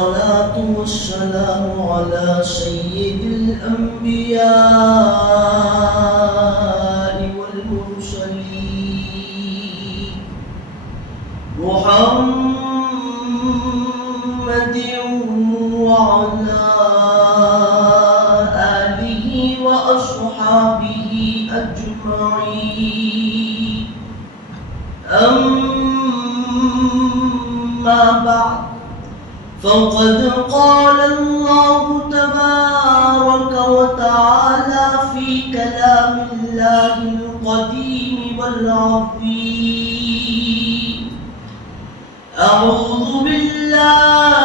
والصلاة والسلام على سيد الأنبياء والمرسلين محمد وعلى آله وأصحابه أجمعين. أما بعد، فقد قال الله تبارك وتعالى في كلام الله القديم والعظيم: أعوذ بالله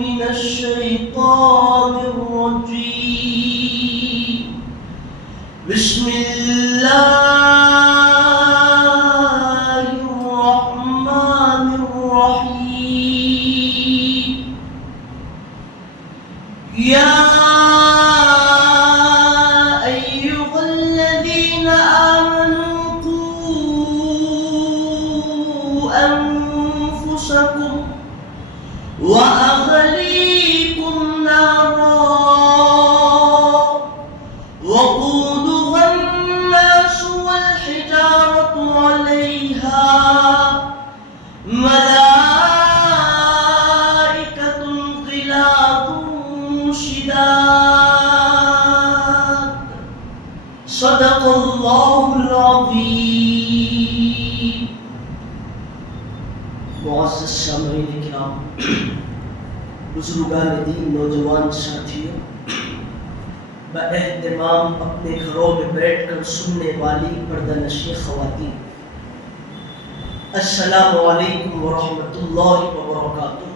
من الشيطان الرجيم. بسم الله الرحمن الرحيم. يا أيها الذين آمنوا قوا أنفسكم وأهليكم نارا وقودها الناس والحجارة عليها ملائكة غلاظ شداد. صدق الله العظيم. معزز سامعین کرام، بزرگان دین، نوجوان ساتھیوں، باہتمام اپنے گھروں میں بیٹھ کر سننے والی پردہ نشین خواتین، السلام علیکم ورحمۃ اللہ وبرکاتہ۔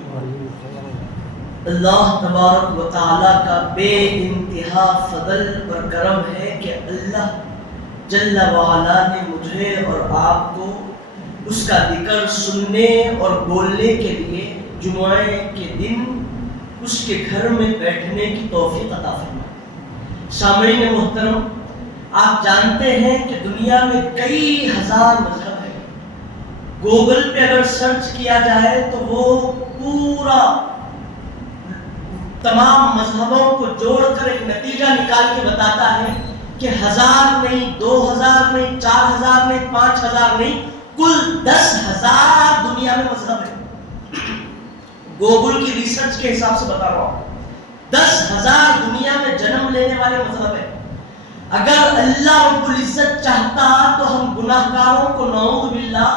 اللہ تبارک و تعالیٰ کا بے انتہا فضل اور کرم ہے کہ اللہ جل وعلا نے مجھے اور آپ کو اس کا ذکر سننے اور بولنے کے لیے جمعے کے دن اس کے گھر میں بیٹھنے کی توفیق عطا فرمائی۔ سامعین محترم، آپ جانتے ہیں کہ دنیا میں کئی ہزار مذہب ہیں۔ گوگل پہ اگر سرچ کیا جائے تو وہ پورا تمام مذہبوں کو جوڑ کر ایک نتیجہ نکال کے بتاتا ہے کہ 1000 نہیں، 2000 نہیں، 4000 نہیں، 5000 نہیں، کل 10,000 دنیا میں مذہب ہے۔ گوگل کی ریسرچ کے حساب سے بتا رہا ہوں، 10,000 دنیا میں جنم لینے والے مذہب ہیں۔ اگر اللہ رب العزت چاہتا تو ہم گناہگاروں کو نعوذ باللہ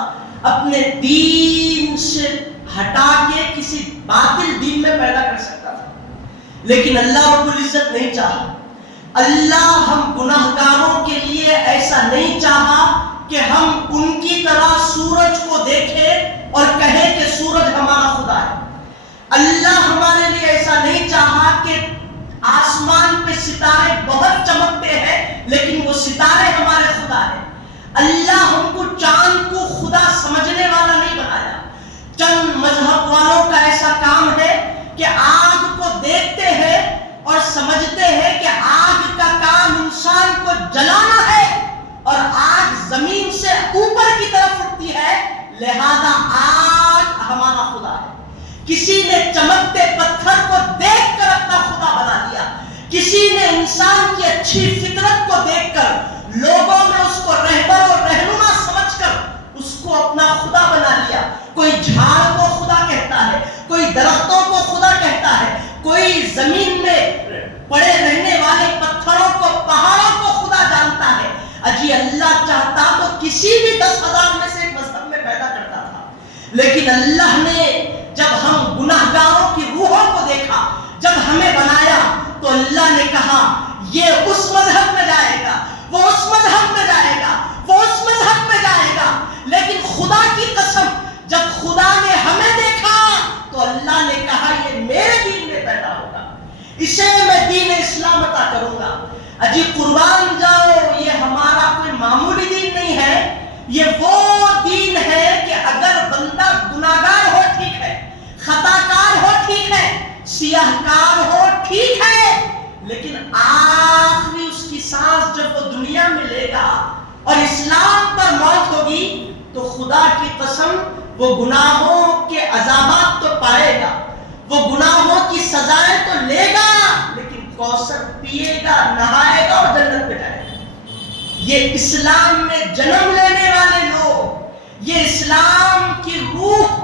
اپنے دین سے ہٹا کے کسی باطل دین میں پیدا کر سکتا تھا، لیکن اللہ رب العزت نہیں چاہا۔ اللہ ہم گناہگاروں کے لیے ایسا نہیں چاہا کہ ہم ان کی طرح سورج کو دیکھیں اور کہیں کہ سورج ہمارا خدا ہے۔ اللہ ہمارے لیے ایسا نہیں چاہا کہ آسمان پہ ستارے بہت چمکتے ہیں لیکن وہ ستارے ہمارے خدا ہیں۔ اللہ ہم کو چاند کو خدا سمجھنے والا نہیں بنایا۔ چند مذہب والوں کا ایسا کام ہے کہ آگ کو دیکھتے ہیں اور سمجھتے ہیں کہ آگ کا کام انسان کو جلانا ہے اور آگ زمین سے اوپر کی طرف اٹھتی ہے، لہذا آگ ہمارا خدا ہے۔ کسی نے چمکتے پتھر کو دیکھ کر اپنا خدا بنا لیا، کسی نے انسان کی اچھی فطرت کو دیکھ کر لوگوں میں اس کو رہبر اور رہنما سمجھ کر اس کو اپنا خدا بنا لیا۔ کوئی جھاڑ کو خدا کہتا ہے، کوئی درختوں کو خدا کہتا ہے، کوئی زمین میں پڑے رہنے والے پتھروں کو، پہاڑوں کو خدا جانتا ہے۔ اجی اللہ چاہتا تو کسی بھی 10,000 میں سے ایک مذہب میں پیدا کرتا تھا، لیکن اللہ نے جب ہم گناہگاروں کی روحوں کو دیکھا، جب ہمیں بنایا تو اللہ نے کہا یہ اس مذہب میں جائے گا، وہ اس مذہب میں جائے گا، وہ اس مذہب میں جائے گا۔ لیکن خدا کی قسم، جب خدا نے ہمیں دیکھا تو اللہ نے کہا یہ میرے دین میں پیدا ہوگا، اسے میں دین اسلام عطا کروں گا۔ اجی قربان جاؤ، یہ ہمارا کوئی معمولی دین نہیں ہے، یہ وہ دین ہے کہ اگر بندہ گناہگار ہو ٹھیک ہے، خطا کار ہو ٹھیک ہے، سیاہ کار ہو ٹھیک ہے، لیکن آخری اس کی سانس جب وہ دنیا میں لے گا اور اسلام پر موت ہوگی تو خدا کی قسم وہ گناہوں کے عذابات تو پائے گا، وہ گناہوں کی سزائیں تو لے گا، لیکن کوثر پیے گا، نہائے گا اور جنت میں جائے گا۔ یہ اسلام میں جنم لینے والے لوگ، یہ اسلام کی روح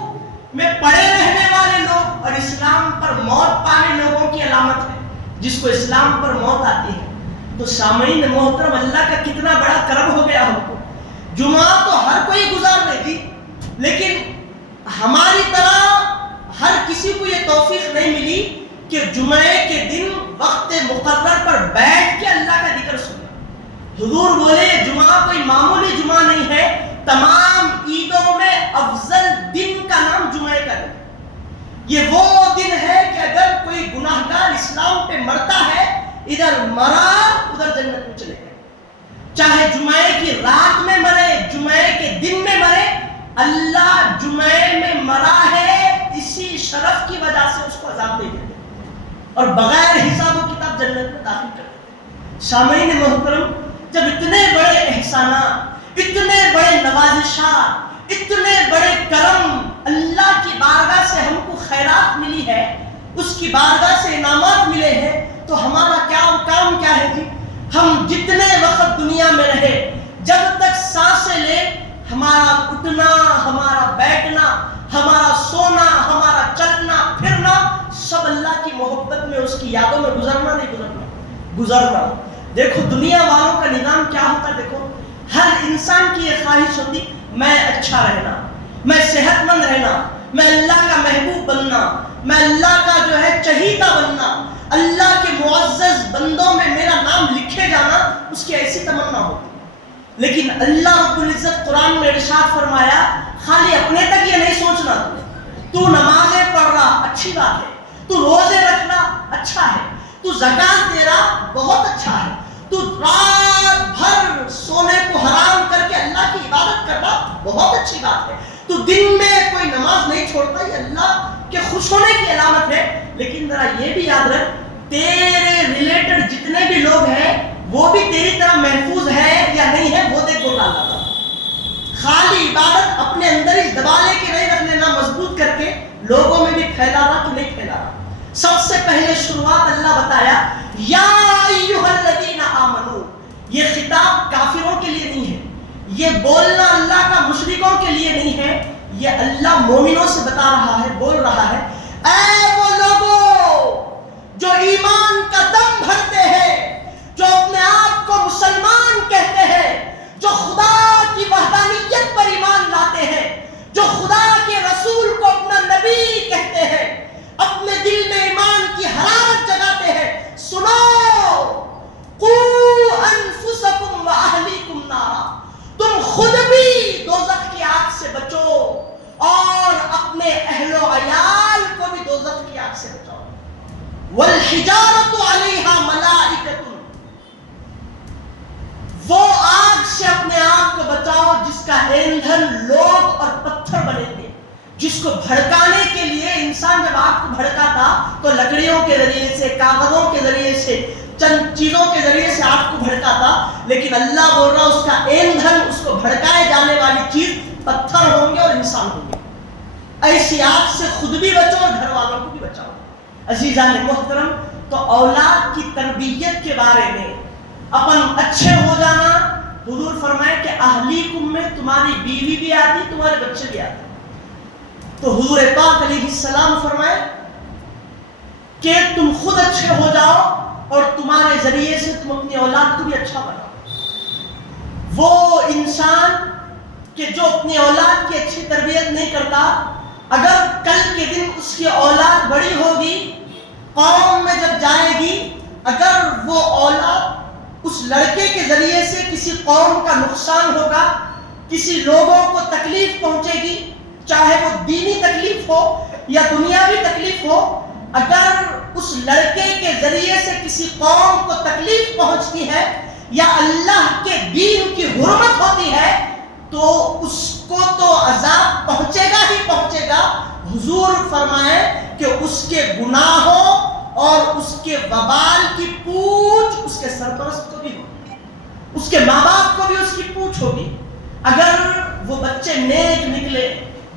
میں پڑے رہنے والے لوگ اور اسلام پر موت پانے لوگوں کی علامت ہے۔ جس کو اسلام پر موت آتی ہے تو سامعین محترم، اللہ کا کتنا بڑا کرم ہو گیا ہم کو۔ جمعہ تو ہر کوئی گزار لے گی، لیکن ہماری طرح ہر کسی کو یہ توفیق نہیں ملی کہ جمعے کے دن وقت مقرر پر بیٹھ کے اللہ کا ذکر سننا۔ حضور بولے جمعہ کوئی معمولی جمعہ نہیں ہے، تمام عیدوں میں افضل دن کا نام جمعے کا دن۔ یہ وہ دن ہے کہ اگر کوئی گناہگار اسلام پہ مرتا ہے، ادھر مرا ادھر جنت میں چلے گئے، چاہے جمعے کی رات میں مرے، جمعے کے دن میں مرے، اللہ جمعے میں مرا ہے اسی شرف کی وجہ سے اس کو عذاب نہیں دیتے اور بغیر حساب و کتاب جنت میں داخل کر دیتے۔ سامعین محترم، جب اتنے بڑے احسانات، اتنے بڑے نوازشات، اتنے بڑے کرم اللہ کی بارگاہ سے ہم کو خیرات ملی ہے، اس کی بارگاہ سے انعامات ملے ہیں، تو ہمارا کام کیا ہے جی؟ ہم جتنے وقت دنیا میں رہے، جب تک سانسیں لے، ہمارا اٹھنا، ہمارا بیٹھنا، ہمارا سونا، ہمارا چلنا پھرنا سب اللہ کی محبت میں، اس کی یادوں میں گزرنا، نہیں گزرنا۔ دیکھو دنیا والوں کا نظام کیا ہوتا ہے، دیکھو ہر انسان کی یہ خواہش ہوتی میں اچھا رہنا، میں صحت مند رہنا، میں اللہ کا محبوب بننا، میں اللہ کا جو ہے چہیتا بننا، اللہ کے معزز بندوں میں میرا نام لکھے جانا، اس کی ایسی تمنا ہوتی۔ لیکن اللہ رب العزت قرآن میں ارشاد فرمایا، خالی اپنے تک یہ نہیں سوچنا، تو نمازیں پڑھ رہا اچھی بات ہے، تو روزے رکھنا اچھا ہے، تو زکات دے رہا بہت اچھا ہے، تو رات بھر سونے کو حرام کر کے اللہ کی عبادت کرنا بہت اچھی بات ہے، تو دن میں کوئی نماز نہیں چھوڑتا، یہ اللہ کے خوش ہونے کی علامت ہے۔ لیکن ذرا یہ بھی یاد رکھ، تیرے ریلیٹڈ جتنے بھی لوگ ہیں وہ بھی تیری طرح محفوظ ہے یا نہیں ہے، وہ دیکھ بتا رہا تھا۔ خالی عبادت اپنے اندر ہی دبا لے کے نہیں رکھ لینا، مضبوط کر کے لوگوں میں بھی پھیلا رہا کہ نہیں پھیلا رہا۔ سب سے پہلے شروعات اللہ بتایا، یا ایھا الذین آمنو، یہ خطاب کافروں کے لیے نہیں ہے، یہ بولنا اللہ کا مشرکوں کے لیے نہیں ہے، یہ اللہ مومنوں سے بتا رہا ہے، بول رہا ہے، اے وہ لوگوں جو ایمان کا دم بھرتے ہیں، جو اپنے آپ کو مسلمان کہتے ہیں، جو خدا کی وحدانیت پر ایمان لاتے ہیں، جو خدا کے رسول کو اپنا نبی کہتے ہیں، اپنے دل میں ایمان کی حرارت جگاتے ہیں، سنو، قوا انفسکم واہلیکم نارا، تم خود بھی دوزخ کی آگ سے بچو اور اپنے اہل و عیال کو بھی دوزخ کی آگ سے بچاؤ۔ والحجارۃ علیہا ملائکۃ، وہ آگ سے اپنے آپ کو بچاؤ جس کا ایندھن لوگ اور پتھر بنے تھے، جس کو بھڑکانے کے لیے انسان جب آگ کو بھڑکاتا تو لکڑیوں کے ذریعے سے، کاغذوں کے ذریعے سے، چند چیزوں کے ذریعے سے آگ کو بھڑکاتا، لیکن اللہ بول رہا اس کا ایندھن، اس کو بھڑکائے جانے والی چیز پتھر ہوں گے اور انسان ہوں گے۔ ایسی آگ سے خود بھی بچو اور گھر والوں کو بھی بچاؤ۔ عزیزان محترم، تو اولاد کی تربیت کے بارے میں اپن اچھے ہو جانا، حضور فرمائے کہ اہلیکم میں تمہاری بیوی بھی آتی، تمہارے بچے بھی آتے۔ تو حضور پاک علیہ السلام فرمائے کہ تم خود اچھے ہو جاؤ اور تمہارے ذریعے سے تم اپنی اولاد کو بھی اچھا بناؤ۔ وہ انسان کہ جو اپنی اولاد کی اچھی تربیت نہیں کرتا، اگر کل کے دن اس کی اولاد بڑی ہوگی، قوم میں جب جائے گی، اگر وہ اولاد اس لڑکے کے ذریعے سے کسی قوم کا نقصان ہوگا، کسی لوگوں کو تکلیف پہنچے گی، چاہے وہ دینی تکلیف ہو یا دنیاوی تکلیف ہو، اگر اس لڑکے کے ذریعے سے کسی قوم کو تکلیف پہنچتی ہے یا اللہ کے دین کی حرمت ہوتی ہے، تو اس کو تو عذاب پہنچے گا ہی پہنچے گا۔ حضور فرمائے کہ اس کے گناہوں اور اس کے وبال کی پوچھ اس کے سرپرست کو بھی ہوگی، اس کے ماں باپ کو بھی اس کی پوچھ ہوگی۔ اگر وہ بچے نیک نکلے،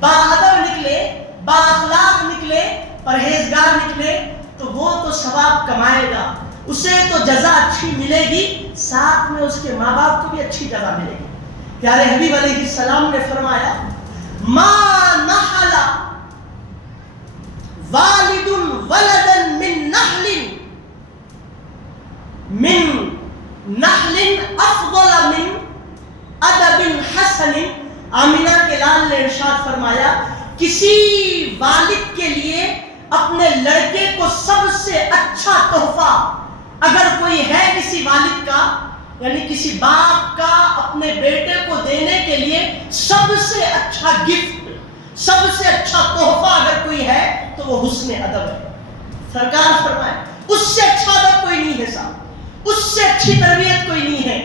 باادب نکلے، با اخلاق نکلے، پرہیزگار نکلے تو وہ تو ثواب کمائے گا، اسے تو جزا اچھی ملے گی، ساتھ میں اس کے ماں باپ کو بھی اچھی جزا ملے گی۔ پیارے حبیب علیہ السلام نے فرمایا ما نحل والد ولدا من نحل افضل من ادب حسن۔ آمینہ کے لال نے ارشاد فرمایا کسی والد کے لیے اپنے لڑکے کو سب سے اچھا تحفہ اگر کوئی ہے کسی والد کا، یعنی کسی باپ کا اپنے بیٹے کو دینے کے لیے سب سے اچھا گفٹ، سب سے اچھا تحفہ اگر کوئی ہے تو وہ حسن ادب ہے۔ سرکار فرمائے اس سے اچھا ادب کوئی نہیں ہے صاحب، اس سے اچھی تربیت کوئی نہیں ہے۔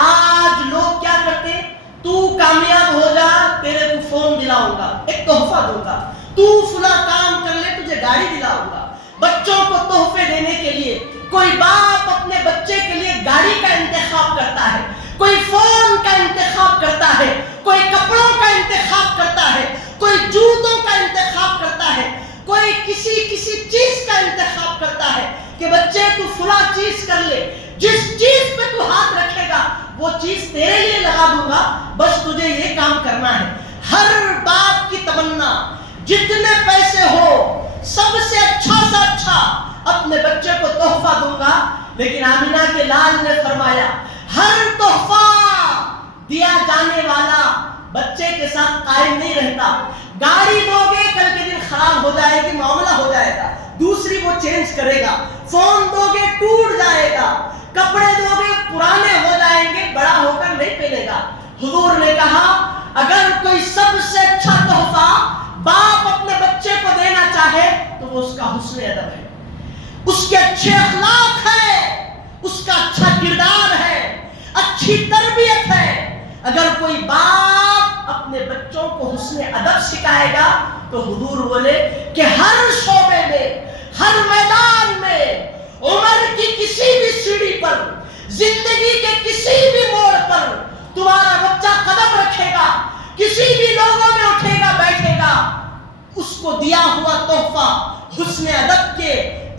آج لوگ کیا کرتے ہیں، تو کامیاب ہو جا تیرے کو فون دلاؤں گا، ایک تحفہ دوں گا، تو فلاں کام کر لے تجھے گاڑی دلاؤں گا۔ بچوں کو تحفے دینے کے لیے کوئی باپ اپنے بچے کے لیے گاڑی کا انتخاب کرتا ہے، کوئی فون کا انتخاب کرتا ہے، کوئی کپڑوں کا انتخاب کرتا ہے، کوئی جوتوں کا انتخاب کرتا ہے، کوئی کسی چیز کا انتخاب کرتا ہے کہ بچے تو فلاں چیز کر لے، جس چیز پہ تو ہاتھ رکھے گا وہ چیز تیرے لیے لگا دوں گا، بس تجھے یہ کام کرنا ہے۔ ہر باپ کی تمنا جتنے پیسے ہو سب سے اچھا اپنے بچے کو تحفہ دوں گا، لیکن آمینہ کے لال نے فرمایا ہر تحفہ دیا جانے والا بچے کے ساتھ قائم نہیں رہتا۔ گاڑی دو گے کل کے دن خراب ہو جائے گی، معاملہ ہو جائے گا، دوسری وہ چینج کرے گا، فون دو گے ٹوٹ جائے گا، کپڑے دو گے پرانے ہو جائیں گے، بڑا ہو کر نہیں پہنے گا۔ حضور نے کہا اگر کوئی سب سے اچھا تحفہ باپ اپنے بچے کو دینا چاہے تو وہ اس کا حسن ادب ہے، اس کے اچھے اخلاق ہے، اس کا اچھا کردار ہے، اچھی تربیت ہے۔ اگر کوئی باپ اپنے بچوں کو حسن ادب سکھائے گا تو حضور بولے کہ ہر شعبے میں، ہر میدان میں، عمر کی کسی بھی سیڑھی پر، زندگی کے کسی بھی موڑ پر تمہارا بچہ قدم رکھے گا، کسی بھی لوگوں میں اٹھے گا بیٹھے گا، اس کو دیا ہوا تحفہ حسن ادب کے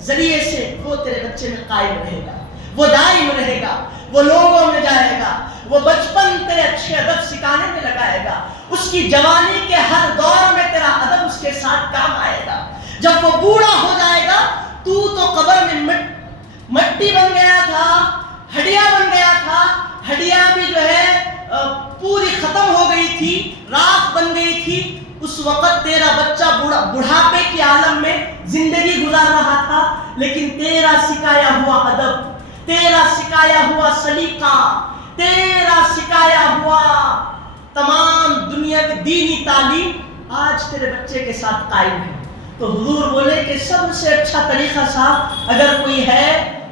ذریعے سے وہ تیرے بچے میں قائم رہے گا، وہ دائم رہے گا، وہ لوگوں میں جائے گا، وہ بچپن تیرے اچھے ادب سکھانے میں لگائے گا، اس کی جوانی کے ہر دور میں تیرا ادب اس کے ساتھ کام آئے گا۔ جب وہ بوڑھا ہو جائے گا تو قبر میں مٹی بن گیا تھا، ہڈیاں بن گیا تھا، ہڈیاں بھی جو ہے پوری ختم ہو گئی تھی، راکھ بن گئی تھی، اس وقت تیرا بچہ بڑھاپے کے عالم میں زندگی گزار رہا تھا، لیکن تیرا سکھایا ہوا ادب، تیرا سکھایا ہوا سلیقہ، تیرا سکھایا ہوا تمام دنیا کی دینی تعلیم آج تیرے بچے کے ساتھ قائم ہے۔ تو حضور بولے کہ سب سے اچھا طریقہ صاحب اگر کوئی ہے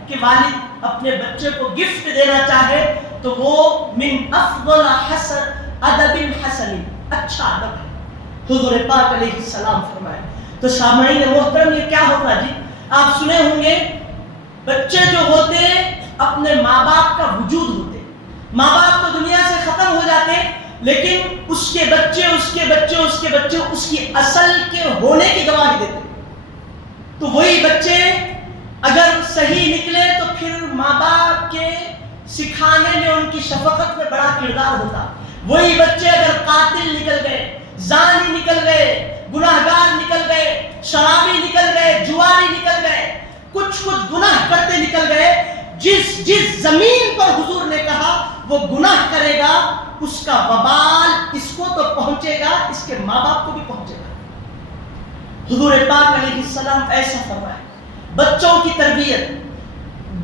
کہ والد اپنے بچے کو گفٹ دینا چاہے تو وہ من افضل ادب حسن، اچھا ادب ہے۔ حضور پاک علیہ السلام فرمائے۔ تو سامعین محترم یہ کیا ہوتا جی؟ آپ سنے ہوں گے بچے جو ہوتے اپنے ماں باپ کا وجود ہوتے، ماں باپ تو دنیا سے ختم ہو جاتے لیکن اس کے بچے اس کے بچے اس کے بچے اس کی اصل کے ہونے کی گواہی دیتے۔ تو وہی بچے اگر صحیح نکلے تو پھر ماں باپ کے سکھانے میں ان کی شفقت میں بڑا کردار ہوتا۔ وہی بچے اگر قاتل نکل گئے، زانی نکل گئے، گناہگار نکل گئے، شرابی نکل گئے، جواری نکل گئے، کچھ گناہ کرتے نکل گئے، جس زمین پر حضور نے کہا وہ گناہ کرے گا اس کا وبال اس کو تو پہنچے گا، اس کے ماں باپ کو بھی پہنچے گا۔ حضور پاک علیہ السلام ایسا فرمائے۔ بچوں کی تربیت،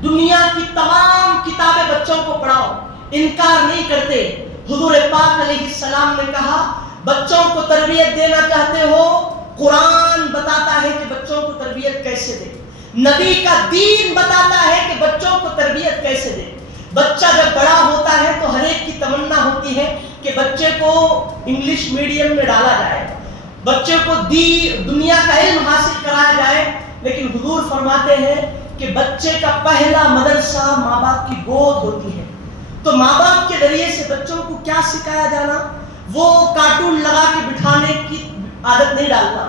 دنیا کی تمام کتابیں بچوں کو پڑھاؤ، انکار نہیں کرتے۔ حضور پاک علیہ السلام نے کہا بچوں کو تربیت دینا چاہتے ہو، قرآن بتاتا ہے کہ بچوں کو تربیت کیسے دے، نبی کا دین بتاتا ہے کہ بچوں کو تربیت کیسے دے۔ بچہ جب بڑا ہوتا ہے تو ہر ایک کی تمنا ہوتی ہے کہ بچے کو انگلش میڈیم میں ڈالا جائے، بچے کو دنیا کا علم حاصل کرایا جائے، لیکن حضور فرماتے ہیں کہ بچے کا پہلا مدرسہ ماں باپ کی گود ہوتی ہے۔ تو ماں باپ کے ذریعے سے بچوں کو کیا سکھایا جانا؟ وہ کارٹون لگا کے عادت نہیں ڈالنا،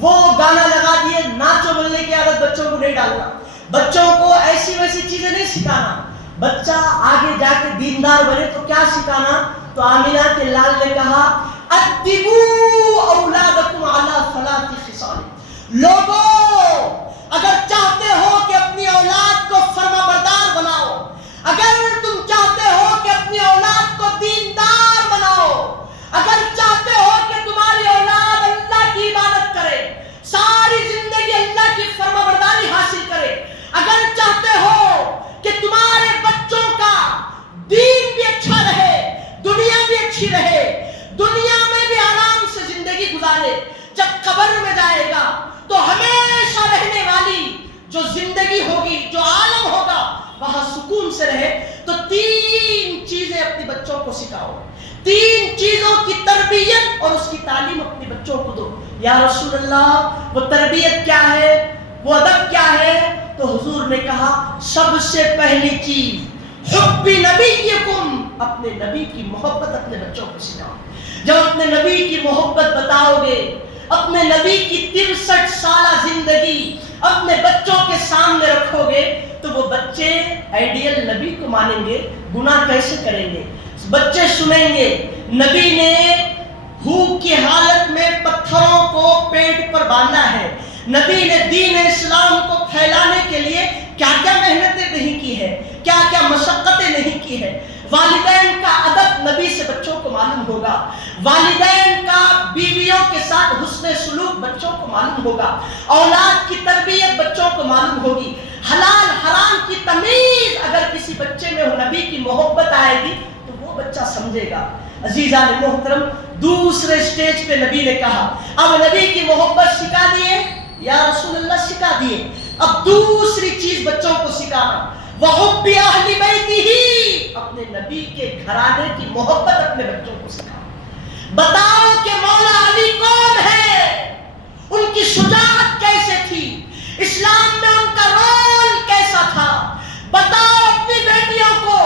وہ گانا لگا دیے ناچو بولنے کی عادت بچوں کو نہیں ڈالنا، بچوں کو ایسی ویسی چیزیں نہیں سکھانا. بچہ آگے جا کے دیندار بنے تو کیا سکھانا؟ تو آمینہ کے لال نے کہا ادبوا اولادکم علی ثلاث خصال. لوگوں اگر چاہتے ہو کہ اپنی اولاد کو فرما بردار بناؤ، اگر تم چاہتے ہو کہ اپنی اولاد کو دیندار بناؤ، اگر چاہتے ہو کہ تمہاری اولاد اللہ کی عبادت کرے، ساری زندگی اللہ کی فرما برداری حاصل کرے، اگر چاہتے ہو کہ تمہارے بچوں کا دین بھی اچھا رہے، دنیا بھی اچھی رہے، دنیا میں بھی آرام سے زندگی گزارے، جب قبر میں جائے گا تو ہمیشہ رہنے والی جو زندگی ہوگی، جو عالم ہوگا، وہاں سکون سے رہے، تو 3 چیزیں اپنے بچوں کو سکھاؤ، 3 چیزوں کی تربیت اور اس کی تعلیم اپنے بچوں کو دو. یا رسول اللہ وہ تربیت کیا ہے، وہ ادب کیا ہے؟ تو حضور نے کہا سب سے پہلی چیز حب نبیکم، اپنے نبی کی محبت اپنے بچوں کو سکھاؤ. جب اپنے نبی کی محبت بتاؤ گے، اپنے نبی کی 63 سالہ زندگی اپنے بچوں کے سامنے رکھو گے، تو وہ بچے آئیڈیل نبی کو مانیں گے. گناہ کیسے کریں گے؟ بچے سنیں گے نبی نے بھوک کی حالت میں پتھروں کو پیٹ پر باندھا ہے، نبی نے دین اسلام کو پھیلانے کے لیے کیا کیا محنتیں نہیں کی ہے، کیا کیا مشقتیں نہیں کی ہے. والدین کا ادب نبی سے بچوں کو معلوم ہوگا، والدین کا بیویوں کے ساتھ حسن سلوک بچوں کو معلوم ہوگا، اولاد کی تربیت بچوں کو معلوم ہوگی، حلال حرام کی تمیز اگر کسی بچے میں نبی کی محبت آئے گی تو وہ بچہ سمجھے گا. عزیزان محترم، دوسرے سٹیج پہ نبی نے کہا اب نبی کی محبت سکھا دیے، یا رسول اللہ سکھا دیے، اب دوسری چیز بچوں کو سکھانا وحب اہل بیتہ، اپنے نبی کے گھرانے کی محبت اپنے بچوں کو سکھانا. بتاؤ کہ مولا علی کون ہے، ان کی شجاعت کیسے تھی، اسلام میں ان کا رول کیسا تھا. بتاؤ اپنی بیٹیوں کو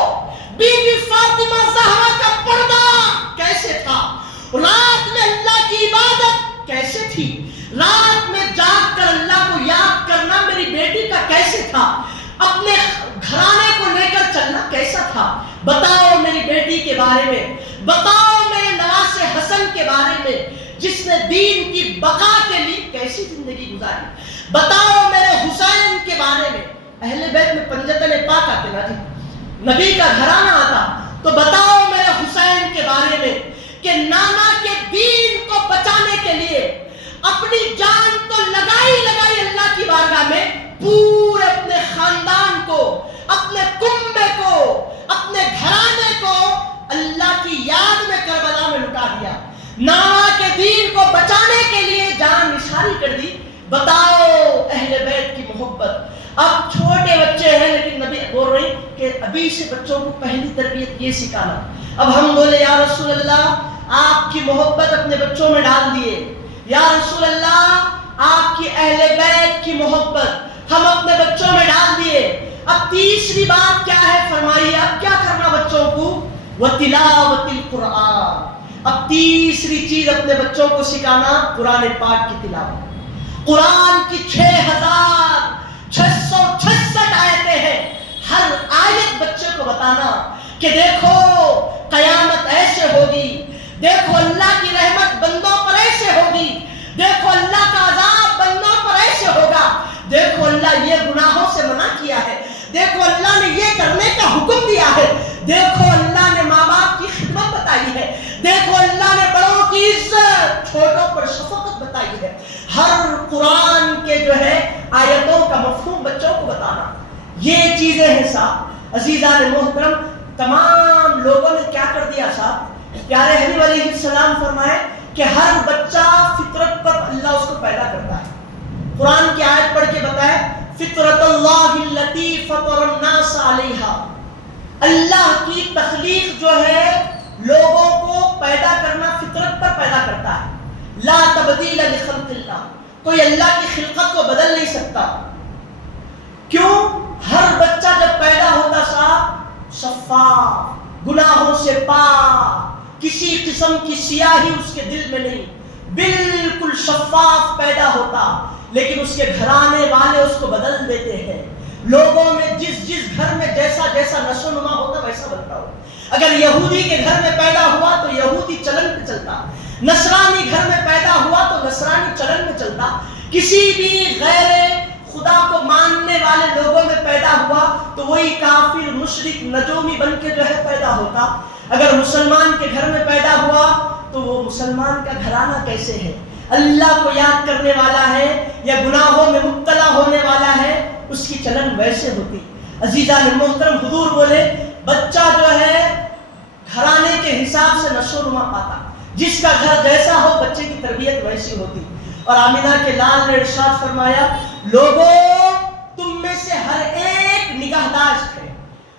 بی بی فاطمہ زہرا کا پردہ کیسے تھا، رات میں اللہ کی عبادت کیسے تھی، رات میں جاگ کر اللہ کو یاد کرنا میری بیٹی کا کیسے تھا، اپنے گھرانے کو لے کر چلنا کیسا تھا. بتاؤ میری بیٹی کے بارے میں، بتاؤ میرے نواسے حسن کے بارے میں جس نے دین کی بقا کے لیے کیسی زندگی گزاری. بتاؤ میرے حسین کے بارے میں، اہل بیت میں پنجتن پاک آتے نا جی، نبی کا گھرانہ آتا، تو بتاؤ میرے حسین کے بارے میں کہ نانا کے دین کو بچانے کے لیے اپنی جان تو لگائی اللہ کی بارگاہ میں، پورے اپنے خاندان کو، اپنے کنبے کو، اپنے گھرانے کو اللہ کی یاد میں کربلا میں لٹا دیا، نانا کے دین کو بچانے کے لیے جان نثاری کر دی. بتاؤ اہل بیت کی محبت. اب چھوٹے بچے ہیں لیکن نبی بول رہے ہیں کہ ابھی سے بچوں کو پہلی تربیت یہ سکھانا. اب ہم بولے یا رسول اللہ آپ کی محبت اپنے بچوں میں ڈال دیے، یا رسول اللہ آپ کی اہل بیت کی محبت ہم اپنے بچوں میں ڈال دیے، اب تیسری بات کیا ہے فرمائیے، اب کیا کرنا بچوں کو؟ وَتِلَاوَةِ الْقُرْآنِ. اب تیسری چیز اپنے بچوں کو سکھانا قرآن پاک کی تلاوت. قرآن کی 6666 آیتیں ہیں، ہر آیت بچے کو بتانا کہ دیکھو قیامت ایسے ہوگی، دیکھو اللہ کی رحمت بندوں پر ایسے ہوگی، دیکھو اللہ کا عذاب بندوں پر ایسے ہوگا، دیکھو اللہ یہ گناہوں سے منع کیا ہے، دیکھو اللہ نے یہ کرنے کا حکم دیا ہے، دیکھو اللہ نے ماں باپ کی خدمت بتائی ہے، دیکھو اللہ نے بڑوں کی عزت، چھوٹوں پر شفقت بتائی ہے. ہر قرآن کے جو ہے آیتوں کا مفہوم بچوں کو بتانا، یہ چیزیں ہیں صاحب. عزیزان محترم، تمام لوگوں نے کیا کر دیا صاحب؟ پیارے حبیب علیہ السلام فرمائے کہ ہر بچہ فطرت پر اللہ اس کو پیدا کرتا ہے. قرآن کی آیت پڑھ کے بتائے فطرت اللہ التی فطر الناس علیہا، اللہ کی تخلیق جو ہے لوگوں کو پیدا کرنا فطرت پر پیدا کرتا ہے. لا تبدیل لخلق اللہ، کوئی اللہ کی خلقت کو بدل نہیں سکتا. کیوں؟ ہر بچہ جب پیدا ہوتا صاحب صفاف، گناہوں سے پاک، کسی قسم کی سیاہی اس کے دل میں نہیں، بالکل شفاف پیدا ہوتا، لیکن اس کے گھرانے والے اس کو بدل دیتے ہیں. لوگوں میں جس گھر میں جیسا جیسا نشو نما ہوتا ویسا بنتا ہو. اگر یہودی کے گھر میں پیدا ہوا تو یہودی چلن پہ چلتا، نصرانی گھر میں پیدا ہوا تو نصرانی چلن میں چلتا. کسی بھی غیر خدا کو ماننے والے لوگوں میں پیدا ہوا تو وہی کافر مشرک نجومی بن کے جو ہے پیدا ہوتا. اگر مسلمان کے گھر میں پیدا ہوا تو وہ مسلمان کا گھرانہ کیسے ہے، اللہ کو یاد کرنے والا ہے یا گناہوں میں مبتلا ہونے والا ہے، اس کی چلن ویسے ہوتی. عزیزان محترم، حضور بولے بچہ جو ہے گھرانے کے حساب سے نشو نما پاتا، جس کا گھر جیسا ہو بچے کی تربیت ویسی ہوتی. اور آمینہ کے لال نے ارشاد فرمایا، لوگوں تم میں سے ہر ایک نگہداشت ہے،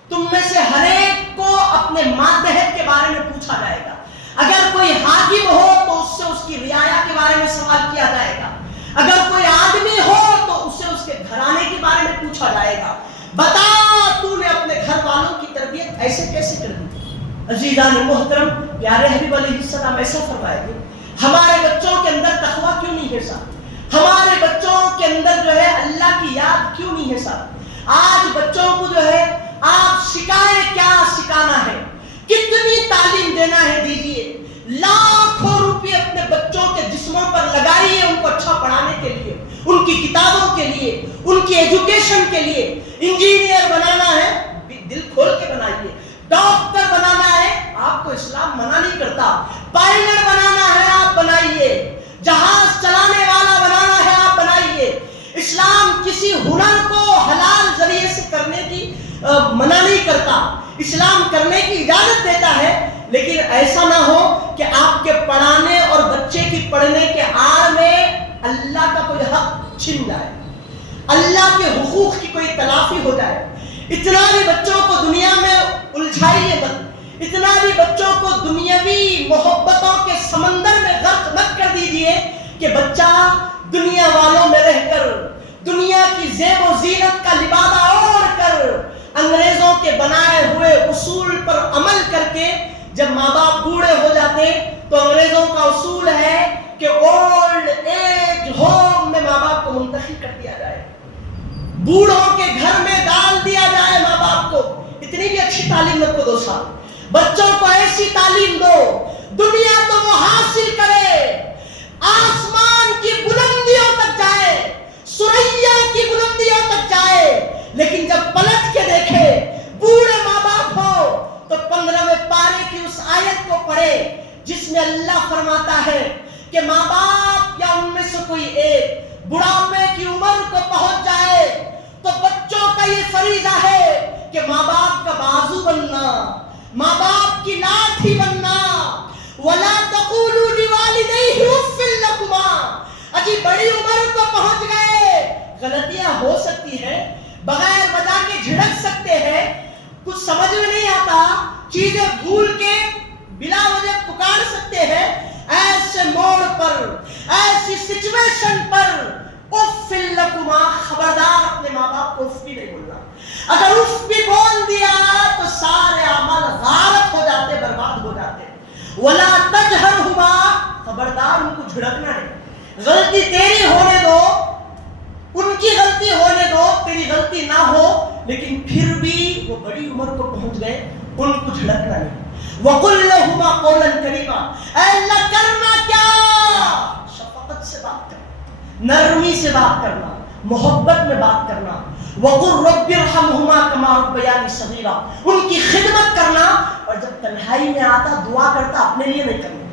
تم میں سے ہر ایک کو اپنے ماتحت کے بارے میں پوچھا جائے گا. اگر کوئی حاکم ہو تو اس سے اس کی رعایا کے بارے میں سوال کیا جائے گا. اگر کوئی آدمی ہو تو اس سے اس کے گھرانے کے بارے میں پوچھا جائے گا. بتا تو نے اپنے گھر والوں کی تربیت ایسے کیسے کر دی. عزیزان محترم، پیارے حبیب علیہ السلام ایسا فرمائے گے، ہمارے بچوں کے اندر تقویٰ کیوں نہیں ہے صاحب؟ ہمارے بچوں کے اندر جو ہے اللہ کی یاد کیوں نہیں ہے صاحب؟ آج بچوں کو جو ہے آپ سکھائے کیا سکھانا ہے، کتنی تعلیم دینا ہے دیجیے. لاکھوں روپے اپنے بچوں کے جسموں پر لگائیے ان کو اچھا پڑھانے کے لیے، ان کی کتابوں کے لیے، ان کی ایجوکیشن کے لیے. انجینئر بنانا ہے دل کھول کے بنائیے، ڈاکٹر بنانا ہے آپ کو اسلام منع نہیں کرتا، پائلٹ بنانا ہے آپ بنائیے، جہاز چلانے والا بنانا ہے آپ بنائیے. اسلام کسی ہنر کو حلال ذریعے سے کرنے کی منع نہیں کرتا، اسلام کرنے کی اجازت دیتا ہے. لیکن ایسا نہ ہو کہ آپ کے پڑھانے اور بچے کی پڑھنے کے آڑ میں اللہ کا کوئی حق چھن جائے، اللہ کے حقوق کی کوئی تلافی ہو جائے. اتنا بھی بچوں کو دنیا میں الجھائیے مت، اتنا بھی بچوں کو دنیاوی محبتوں کے سمندر میں غرق مت کر دیجئے کہ بچہ دنیا والوں میں رہ کر، دنیا کی زیب و زینت کا لبادہ اوڑھ کر، انگریزوں کے بنائے ہوئے اصول پر عمل کر کے جب ماں باپ بوڑھے ہو جاتے تو انگریزوں کا اصول ہے کہ اولڈ ایج ہوم میں ماں باپ کو منتقل کر دیا جائے، بوڑھوں کے گھر میں ڈال دیا جائے ماں باپ کو. اتنی بھی اچھی تعلیم مت کو دو سال، بچوں کو ایسی تعلیم دو دنیا تو وہ حاصل کرے، آسمان کی بلندیوں تک جائے، سریا کی بلندیوں تک جائے، لیکن جب پلٹ کے دیکھے بوڑھے ماں باپ ہو تو 15ویں پارے کی اس آیت کو پڑھے جس میں اللہ فرماتا ہے کہ ماں باپ یا ان میں سے کوئی ایک بڑھاپے کی عمر کو پہنچ جائے تو بچوں کا یہ فریضہ ہے کہ ماں باپ کا بازو بننا، ماں باپ کی لاٹھی بننا. وَلَا تَقُولُوا لِوَالِدَيْهِ أُفٍّ لَكُمَا. اجی بڑی عمر کو پہنچ گئے، غلطیاں ہو سکتی ہیں، بغیر وجہ کے جھڑک سکتے ہیں، کچھ سمجھ میں نہیں آتا، چیزیں بھول کے بلا وجہ پکار سکتے ہیں. ایسے موڑ پر، ایسی سچویشن پر اف لکما، خبردار اپنے ماں باپ کو اف بھی نہیں بولنا. اگر اف بھی بول دیا تو سارے اعمال غارت ہو جاتے، برباد ہو جاتے. ولا تجہرہما، خبردار ان کو جھڑکنا نہیں. غلطی تیری ہونے دو، ان کی غلطی ہونے دو، تیری غلطی نہ ہو، لیکن پھر بھی وہ بڑی عمر کو پہنچ گئے، ان کو جھڑکنا نہیں. وَقُلْ لَهُمَا قَوْلًا كَرِيمًا. اے اللہ کرنا کیا؟ شفقت سے بات کرنا، نرمی سے بات کرنا، محبت میں بات کرنا. وَقُلْ رَبِّ ارْحَمْهُمَا كَمَا رَبَّيَانِي صَغِيرًا. ان کی خدمت کرنا، اور جب تنہائی میں آتا دعا کرتا اپنے لیے نہیں کرنا.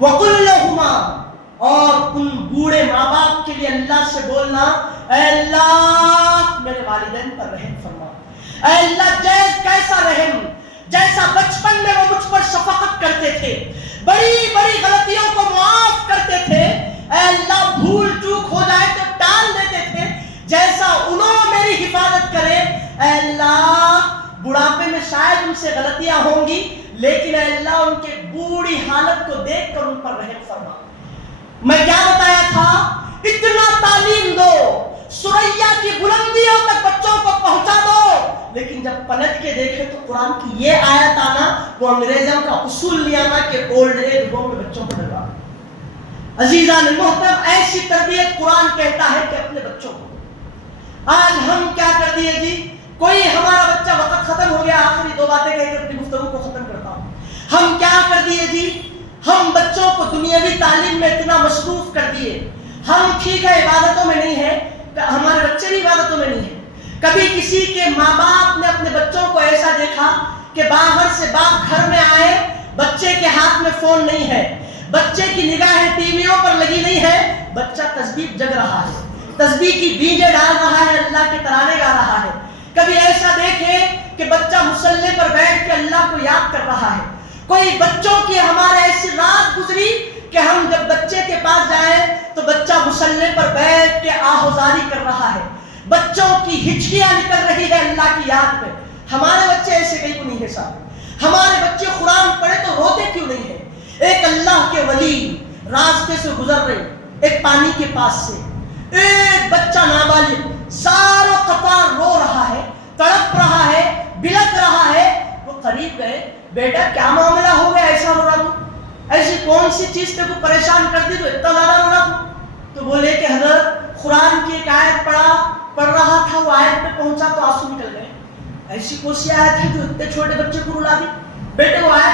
وَقُلْ لَهُمَا، اور ان بوڑھے ماں باپ کے لیے اللہ سے بولنا، اے اللہ میرے والدین پر رحم فرما. اے اللہ کیسا رحم، جیسا بچپن میں وہ مجھ پر شفقت کرتے تھے، بڑی بڑی غلطیوں کو معاف کرتے تھے، اے اللہ بھول چوک ہو جائے تو ٹال دیتے تھے، جیسا انہوں میری حفاظت کرے. اے اللہ بڑھاپے میں شاید ان سے غلطیاں ہوں گی، لیکن اے اللہ ان کے بوڑھی حالت کو دیکھ کر ان پر رحم فرما. میں کیا بتایا تھا؟ اتنا تعلیم دو، سریا کی بلندیوں تک بچوں کو پہنچا دو، لیکن جب پلٹ کے دیکھے تو قرآن کی یہ آیت آنا، وہ انگریزوں کا اصول لے آنا کہ اولڈ ایج ہوم میں بچوں کو ڈلوا. عزیزان محترم، ایسی تربیت قرآن کہتا ہے کہ اپنے بچوں کو. آج ہم کیا کر دیے جی، کوئی ہمارا بچہ وقت ختم ہو گیا، آخری 2 باتیں کہہ کر اپنی گفتگو کو ختم کرتا ہوں. ہم کیا کر دیے جی، ہم بچوں کو دنیاوی تعلیم میں اتنا مصروف کر دیے. ہم ٹھیک ہے عبادتوں میں نہیں ہے، ہمارے بچے بھی عبادتوں میں نہیں ہیں. کبھی کسی کے ماں باپ نے اپنے بچوں کو ایسا دیکھا کہ باہر سے باپ گھر میں آئے، بچے کے ہاتھ میں فون نہیں ہے، بچے کی نگاہیں ٹی ویوں پر لگی نہیں ہے، بچہ تسبیح جگ رہا ہے، تسبیح کی بیجیں ڈال رہا ہے، اللہ کے ترانے گا رہا ہے. کبھی ایسا دیکھے کہ بچہ مصلی پر بیٹھ کے اللہ کو یاد کر رہا ہے. کوئی بچوں کی ہمارے ایسی رات گزری کہ ہم جب بچے کے پاس جائیں تو بچہ مصلی پر بیٹھ کے آہوزاری کر رہا ہے، بچوں کی ہچکیاں نکل رہی ہے اللہ کی یاد میں. ہمارے بچے ایسے کہیں نہیں ہے صاحب. ہمارے بچے قرآن پڑھے تو روتے کیوں نہیں ہیں؟ ایک اللہ کے ولی راستے سے گزر رہے، ایک پانی کے پاس سے، ایک بچہ نابالغ زار و قطار رو رہا ہے، تڑپ رہا ہے، بلک رہا ہے. وہ قریب گئے، بیٹا کیا معاملہ ہو گیا، ایسا رو رہا تو؟ ایسی کون سی چیز تجھے کو پریشان کر دی تو اتنا زیادہ رو رہا تو؟ بولے کہ حضرت قرآن کی ایک آیت پڑھ رہا تھا، وہ آیت پہ پہنچا تو آنسو نکل گئے. ایسی کون سی آیت ہے جو اتنے چھوٹے بچے کو رلا دی؟ بیٹے وہ آیت